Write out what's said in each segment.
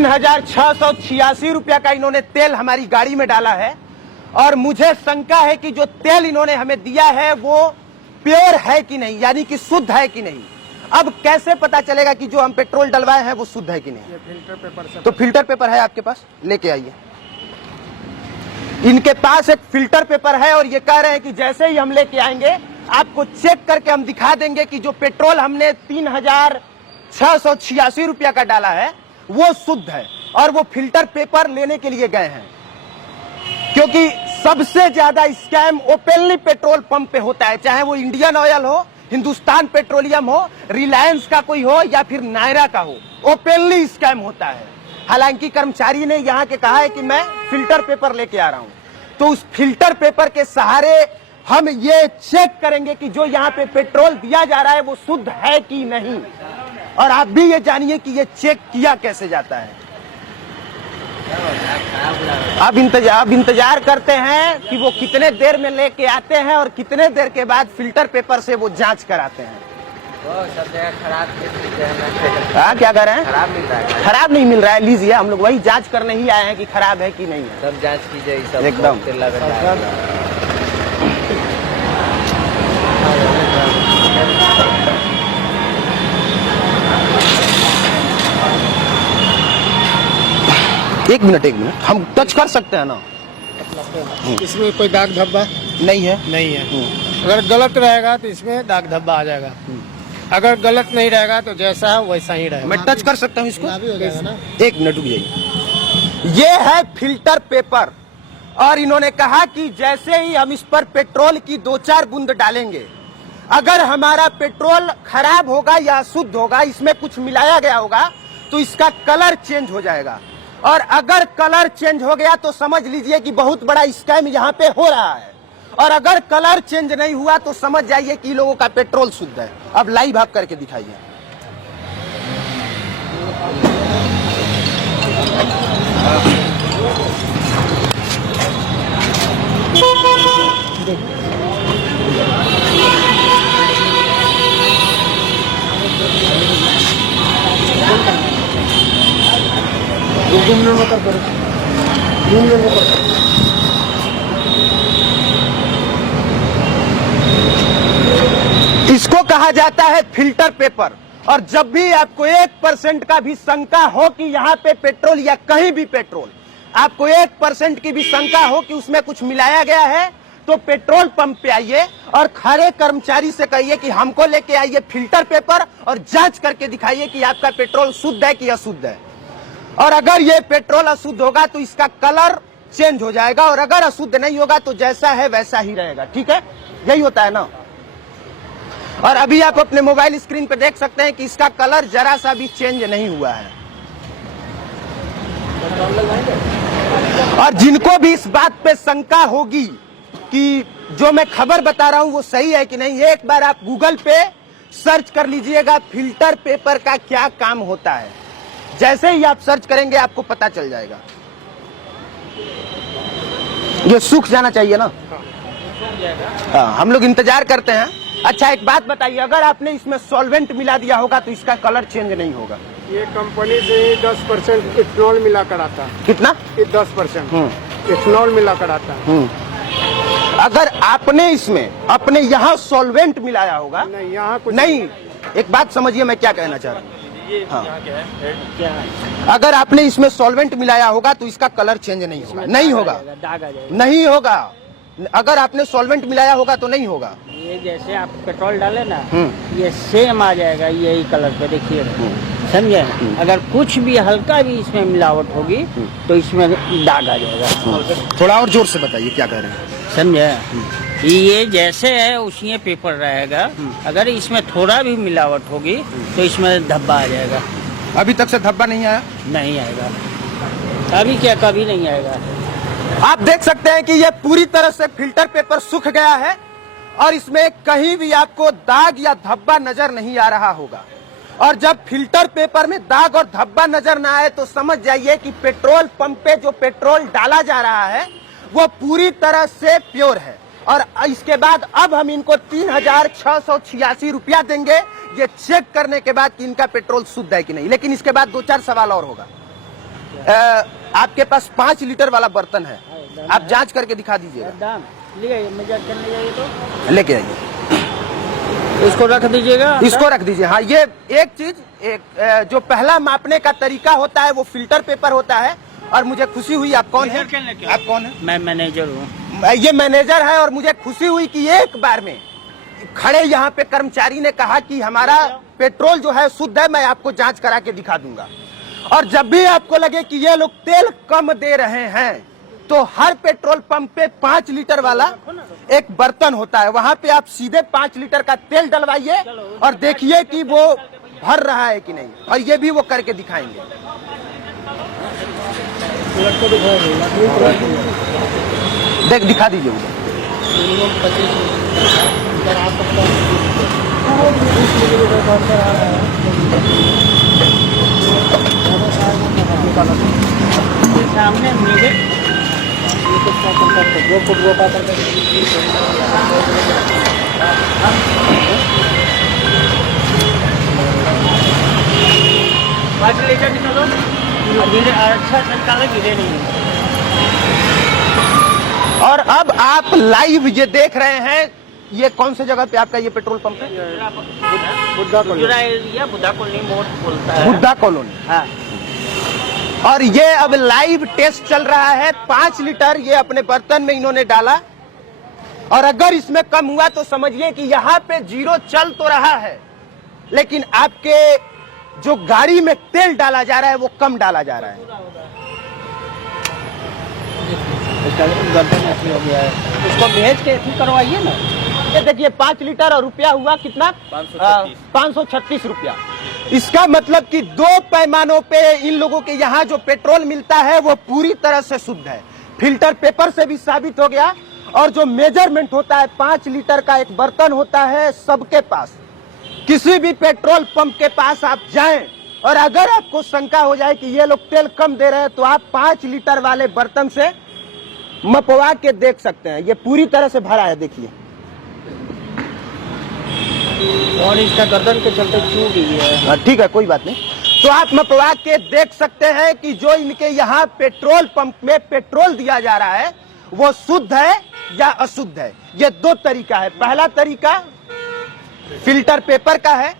3,686 रुपया का इन्होंने तेल हमारी गाड़ी में डाला है और मुझे शंका है कि जो तेल इन्होंने हमें दिया है वो प्योर है कि नहीं, यानी कि शुद्ध है कि नहीं। अब कैसे पता चलेगा कि जो हम पेट्रोल डलवाए हैं वो शुद्ध है कि नहीं? ये फिल्टर पेपर से तो फिल्टर पेपर है आपके पास, लेके आइए। इनके पास एक फिल्टर पेपर है और ये कह रहे हैं कि जैसे ही हम लेके आएंगे आपको चेक करके हम दिखा देंगे कि जो पेट्रोल हमने 3,686 रुपया का डाला है वो शुद्ध है। और वो फिल्टर पेपर लेने के लिए गए हैं क्योंकि सबसे ज्यादा स्कैम ओपनली पेट्रोल पंप पे होता है, चाहे वो इंडियन ऑयल हो, हिंदुस्तान पेट्रोलियम हो, रिलायंस का कोई हो या फिर नायरा का हो, ओपनली स्कैम होता है। हालांकि कर्मचारी ने यहाँ के कहा है कि मैं फिल्टर पेपर लेके आ रहा हूँ, तो उस फिल्टर पेपर के सहारे हम ये चेक करेंगे कि जो यहाँ पे पेट्रोल दिया जा रहा है वो शुद्ध है कि नहीं। और आप भी ये जानिए कि ये चेक किया कैसे जाता है। अब इंतजार करते हैं कि वो कितने देर में लेके आते हैं और कितने देर के बाद फिल्टर पेपर से वो जांच कराते हैं। वो सब जगह खराब क्या कर रहे हैं? खराब मिल रहा है। खराब नहीं मिल रहा है, लीजिए। हम लोग वही जांच करने ही आए हैं कि खराब है कि नहीं है। सब जांच कीजिए सब एकदम। एक मिनट हम टच कर सकते हैं ना? इसमें कोई दाग धब्बा नहीं है। नहीं है। अगर गलत रहेगा तो इसमें दाग धब्बा आ जाएगा, अगर गलत नहीं रहेगा तो जैसा है वैसा ही रहेगा। मैं टच कर सकता हूँ इसको? ना? एक मिनट रुक जाइए। ये है फिल्टर पेपर और इन्होंने कहा कि जैसे ही हम इस पर पेट्रोल की 2-4 बूंद डालेंगे, अगर हमारा पेट्रोल खराब होगा या शुद्ध होगा, इसमें कुछ मिलाया गया होगा, तो इसका कलर चेंज हो जाएगा। और अगर कलर चेंज हो गया तो समझ लीजिए कि बहुत बड़ा स्कैम यहाँ पे हो रहा है। और अगर कलर चेंज नहीं हुआ तो समझ जाइए कि लोगों का पेट्रोल शुद्ध है। अब लाइव आप करके दिखाइए। इसको कहा जाता है फिल्टर पेपर। और जब भी आपको 1% का भी शंका हो कि यहाँ पे पेट्रोल या कहीं भी पेट्रोल, आपको 1% की भी शंका हो कि उसमें कुछ मिलाया गया है, तो पेट्रोल पंप पे आइए और खड़े कर्मचारी से कहिए कि हमको लेके आइए फिल्टर पेपर और जांच करके दिखाइए कि आपका पेट्रोल शुद्ध है कि अशुद्ध है। और अगर ये पेट्रोल अशुद्ध होगा तो इसका कलर चेंज हो जाएगा, और अगर अशुद्ध नहीं होगा तो जैसा है वैसा ही रहेगा। ठीक है, यही होता है ना? और अभी आप अपने मोबाइल स्क्रीन पे देख सकते हैं कि इसका कलर जरा सा भी चेंज नहीं हुआ है। और जिनको भी इस बात पे शंका होगी कि जो मैं खबर बता रहा हूं वो सही है कि नहीं, एक बार आप गूगल पे सर्च कर लीजिएगा फिल्टर पेपर का क्या काम होता है। जैसे ही आप सर्च करेंगे आपको पता चल जाएगा। ये सूख जाना चाहिए ना? हाँ, हम लोग इंतजार करते हैं। अच्छा, एक बात बताइए, अगर आपने इसमें सॉल्वेंट मिला दिया होगा तो इसका कलर चेंज नहीं होगा? ये कंपनी से 10% इथेनॉल मिला कर आता है। कितना? 10% इथेनॉल मिला कर आता है। अगर आपने इसमें अपने यहाँ सॉल्वेंट मिलाया होगा? नहीं, यहाँ कुछ नहीं। एक बात समझिए मैं क्या कहना चाह रहा हूँ। हाँ। क्या है? अगर आपने इसमें सॉल्वेंट मिलाया होगा तो इसका कलर चेंज नहीं होगा। नहीं होगा, दाग आ जाएगा। नहीं होगा। अगर आपने सॉल्वेंट मिलाया होगा तो नहीं होगा। ये जैसे आप पेट्रोल डाले ना, ये सेम आ जाएगा यही कलर पे, देखिए, समझे? अगर कुछ भी हल्का भी इसमें मिलावट होगी तो इसमें दाग आ जाएगा। थोड़ा और जोर से बताइए क्या कह रहे हैं? समझे? ये जैसे है उसी पेपर रहेगा, अगर इसमें थोड़ा भी मिलावट होगी तो इसमें धब्बा आ जाएगा। अभी तक से धब्बा नहीं आया? नहीं आएगा। अभी क्या, कभी नहीं आएगा। आप देख सकते हैं कि ये पूरी तरह से फिल्टर पेपर सूख गया है और इसमें कहीं भी आपको दाग या धब्बा नजर नहीं आ रहा होगा। और जब फिल्टर पेपर में दाग और धब्बा नजर ना आए तो समझ जाइए कि पेट्रोल पंप पे जो पेट्रोल डाला जा रहा है वो पूरी तरह से प्योर है। और इसके बाद अब हम इनको 3,686 रुपया देंगे ये चेक करने के बाद कि इनका पेट्रोल शुद्ध है कि नहीं। लेकिन इसके बाद 2-4 सवाल और होगा। आपके पास 5 लीटर वाला बर्तन है, आप जांच करके दिखा दीजिएगा। दाम ले आइए, मेजर करने जाइए तो लेके आइए, इसको रख दीजिएगा, इसको रख दीजिए। हाँ, ये एक चीज, जो पहला मापने का तरीका होता है वो फिल्टर पेपर होता है। और मुझे खुशी हुई, आप कौन है? आप कौन है? मैं मैनेजर हूँ। ये मैनेजर है। और मुझे खुशी हुई कि एक बार में खड़े यहाँ पे कर्मचारी ने कहा कि हमारा पेट्रोल जो है शुद्ध है, मैं आपको जांच करा के दिखा दूंगा। और जब भी आपको लगे कि ये लोग तेल कम दे रहे हैं तो हर पेट्रोल पंप पे 5 लीटर वाला एक बर्तन होता है, वहां पे आप सीधे 5 लीटर का तेल डलवाइए और देखिए कि वो भर रहा है कि नहीं। और ये भी वो करके दिखाएंगे। देख, दिखा दीजिए उधर। सामने मेरे जो फुट वो पाकर लीटर निकालो, धीरे अच्छा निकालो, गिरे नहीं। और अब आप लाइव ये देख रहे हैं, ये कौन से जगह पे आपका ये पेट्रोल पंप है? बुद्धा कॉलोनी, बुद्धा कॉलोनी मोड़ बोलता है, बुद्धा कॉलोनी। हाँ। और ये अब लाइव टेस्ट चल रहा है। 5 लीटर ये अपने बर्तन में इन्होंने डाला और अगर इसमें कम हुआ तो समझिए कि यहाँ पे 0 चल तो रहा है, लेकिन आपके जो गाड़ी में तेल डाला जा रहा है वो कम डाला जा रहा है। गर्दन ऐसी हो गया है, उसको भेज के ऐसी करवाइए ना। ये देखिए 5 लीटर और रुपया हुआ कितना? 536 रुपया। इसका मतलब कि 2 पैमानों पे इन लोगों के यहाँ जो पेट्रोल मिलता है वो पूरी तरह से शुद्ध है। फिल्टर पेपर से भी साबित हो गया। और जो मेजरमेंट होता है, 5 लीटर का एक बर्तन होता है सबके पास। किसी भी पेट्रोल पंप के पास आप जाएं और अगर आपको शंका हो जाए कि ये लोग तेल कम दे रहे हैं तो आप 5 लीटर वाले बर्तन से मपवा के देख सकते हैं। ये पूरी तरह से भरा है, देखिए। और इसका गर्दन के चलते चूक गई है। ठीक है, कोई बात नहीं। तो आप मपवा के देख सकते हैं कि जो इनके यहाँ पेट्रोल पंप में पेट्रोल दिया जा रहा है वो शुद्ध है या अशुद्ध है। ये 2 तरीका है। पहला तरीका फिल्टर पेपर का है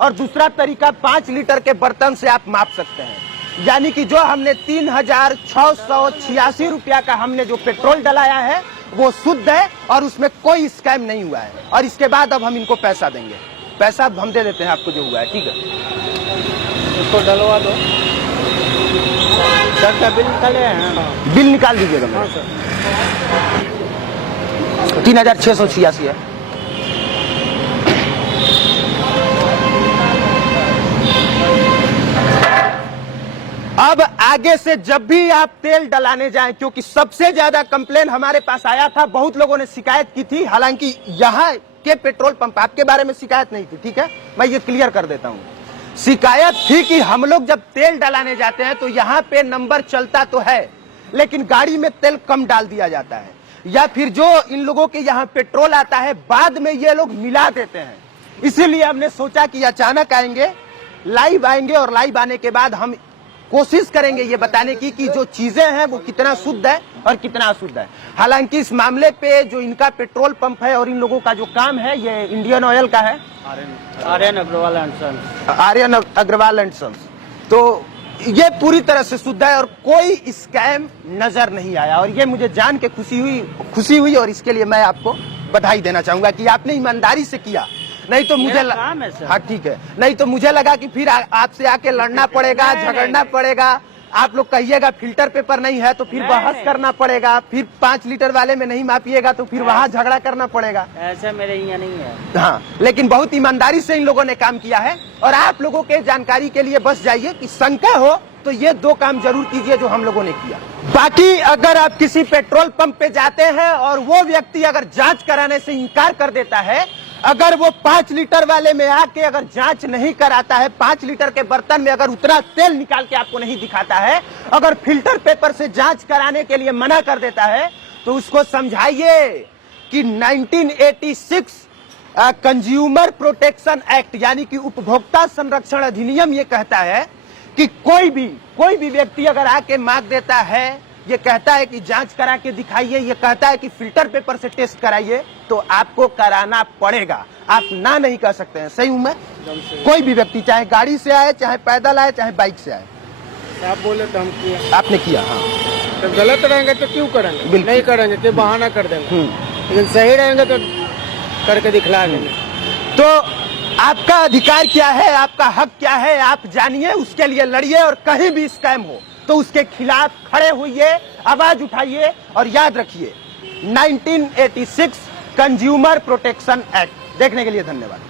और दूसरा तरीका 5 लीटर के बर्तन से आप माप सकते हैं। यानी कि जो हमने 3686 रुपया का हमने जो पेट्रोल डलाया है वो शुद्ध है और उसमें कोई स्कैम नहीं हुआ है। और इसके बाद अब हम इनको पैसा देंगे। पैसा हम दे देते हैं आपको जो हुआ है, ठीक है? इसको डलवा दो। सर का बिल निकाले हैं? बिल निकाल दीजिएगा मेरा। 3686 है। अब आगे से जब भी आप तेल डलाने जाएं, क्योंकि सबसे ज्यादा कंप्लेन हमारे पास आया था, बहुत लोगों ने शिकायत की थी। हालांकि यहाँ के पेट्रोल पंप, आपके बारे में शिकायत नहीं थी, ठीक है? मैं ये क्लियर कर देता हूँ। शिकायत थी कि हम लोग जब तेल डलाने जाते हैं तो यहाँ पे नंबर चलता तो है लेकिन गाड़ी में तेल कम डाल दिया जाता है, या फिर जो इन लोगों के यहाँ पेट्रोल आता है बाद में ये लोग मिला देते हैं। इसीलिए हमने सोचा कि अचानक आएंगे, लाइव आएंगे और लाइव आने के बाद हम कोशिश करेंगे ये बताने की कि जो चीजें हैं वो कितना शुद्ध है और कितना अशुद्ध है। हालांकि इस मामले पे जो इनका पेट्रोल पंप है और इन लोगों का जो काम है ये इंडियन ऑयल का है, Aryan Agrawal and sons. Aryan Agrawal and sons. तो ये पूरी तरह से शुद्ध है और कोई स्कैम नजर नहीं आया। और ये मुझे जान के खुशी हुई और इसके लिए मैं आपको बधाई देना चाहूंगा कि आपने ईमानदारी से किया। नहीं तो मुझे हाँ ठीक है, नहीं तो मुझे लगा कि फिर आपसे आके लड़ना पड़ेगा, झगड़ना पड़ेगा। आप लोग कहिएगा फिल्टर पेपर नहीं है तो फिर बहस करना पड़ेगा, फिर 5 लीटर वाले में नहीं मापिएगा तो फिर वहाँ झगड़ा करना पड़ेगा। ऐसा मेरे यहाँ नहीं है। हाँ, लेकिन बहुत ईमानदारी से इन लोगों ने काम किया है। और आप लोगों के जानकारी के लिए बस जाइए कि शंका हो तो ये 2 काम जरूर कीजिए जो हम लोगों ने किया। बाकी अगर आप किसी पेट्रोल पंप पे जाते हैं और वो व्यक्ति अगर जांच कराने से इनकार कर देता है, अगर वो 5 लीटर वाले में आके अगर जांच नहीं कराता है, 5 लीटर के बर्तन में अगर उतना तेल निकाल के आपको नहीं दिखाता है, अगर फिल्टर पेपर से जांच कराने के लिए मना कर देता है, तो उसको समझाइए कि 1986 कंज्यूमर प्रोटेक्शन एक्ट यानी कि उपभोक्ता संरक्षण अधिनियम ये कहता है कि कोई भी व्यक्ति अगर आके मांग देता है, ये कहता है कि जांच करा के दिखाइए, ये कहता है कि फिल्टर पेपर से टेस्ट कराइए, तो आपको कराना पड़ेगा, आप ना नहीं कह सकते हैं। सही हूं मैं? कोई भी व्यक्ति चाहे गाड़ी से आए, चाहे पैदल आए, चाहे बाइक से आए। आप बोले तो हम किए, आपने किया। हाँ, तो गलत रहेंगे तो क्यों करेंगे? बिल्कुल। नहीं करेंगे तो बहाना कर देंगे, लेकिन सही रहेंगे तो करके दिखला देंगे। तो आपका अधिकार क्या है, आपका हक क्या है, आप जानिए, उसके लिए लड़िए, और कहीं भी स्कैम हो तो उसके खिलाफ खड़े होइए, आवाज उठाइए, और याद रखिए 1986 कंज्यूमर प्रोटेक्शन एक्ट। देखने के लिए धन्यवाद।